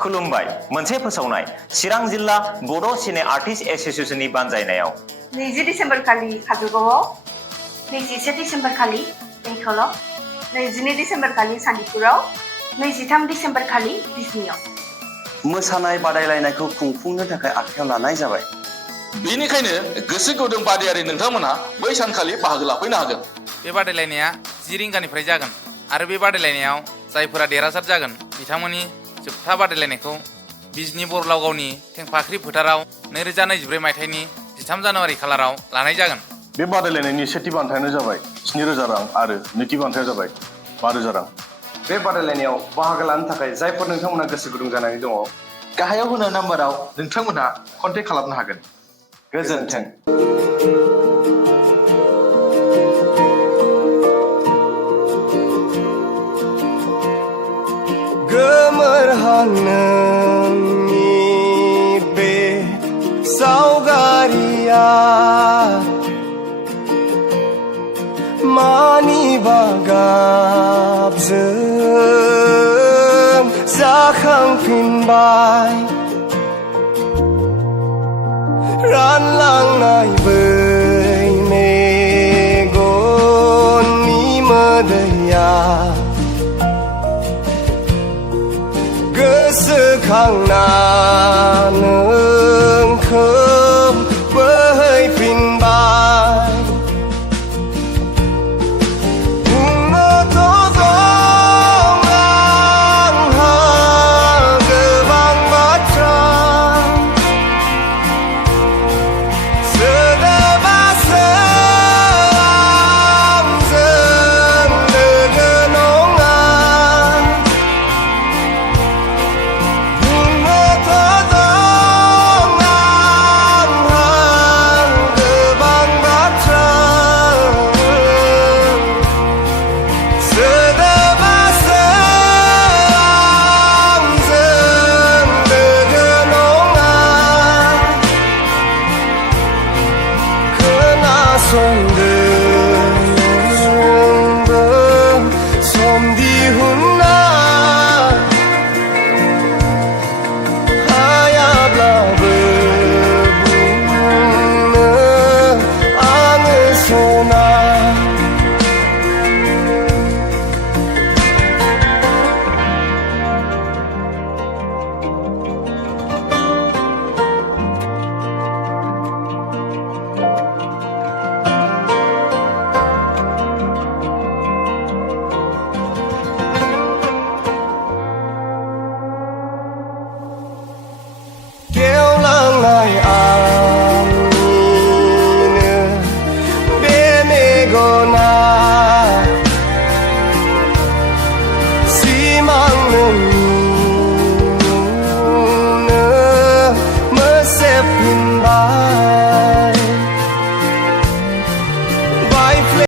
खुलुमबाय मोनसे फोसावनाय चिरां जिल्ला बड' सिने आर्टिस्ट एसोसिएशननि बानजायनायाव 20 डिसेम्बर खालि काजलगावआव 21 डिसेम्बर खालि बेंटलाव 22 डिसेम्बर खालि सान्तिपुराव 23 डिसेम्बर खालि बिजनीआव मोसानाय बादायलायनायखौ खुंफुंनो थाखाय आखायाव लानाय जाबाय। बेनिखायनो गोसो गुदुं बादायारि नोंथांमोनहा बै सानखालि बाहागो लाफैनो हागोन। बे बादायलायनाया 10 रिंगानिफ्राय जागोन आरो बे बादायलायनायाव जायफोरा देरहासार जागोन बिथांमोननि जोबथा बादायलायनायखौ बिजनी बरलावगावनि थेंफाख्रि फोथाराव 2024 मायथाइनि 13 जानुवारि खालाराव लानाय जागोन। बे बादायलायनायनि सेथि बान्थायानो जाबाय 7,000 रां आरो नैथि बान्थाया जाबाय 5,000 रां। बे बादायलायनायाव बाहागो लानो थाखाय जायफोर नोंथांमोना गोसो गुदुं जानानै दङ गाहायाव होनाय नाम्बाराव नोंथांमोना कन्टेक्ट खालामनो हागोन। गोजोन्थों। गोमोरहां नोंनि बे सावगारिया मानिबा गाबजों जाखांफिनबाय रानलांनाय बै मेगननि मोदैया गोसोखांनानै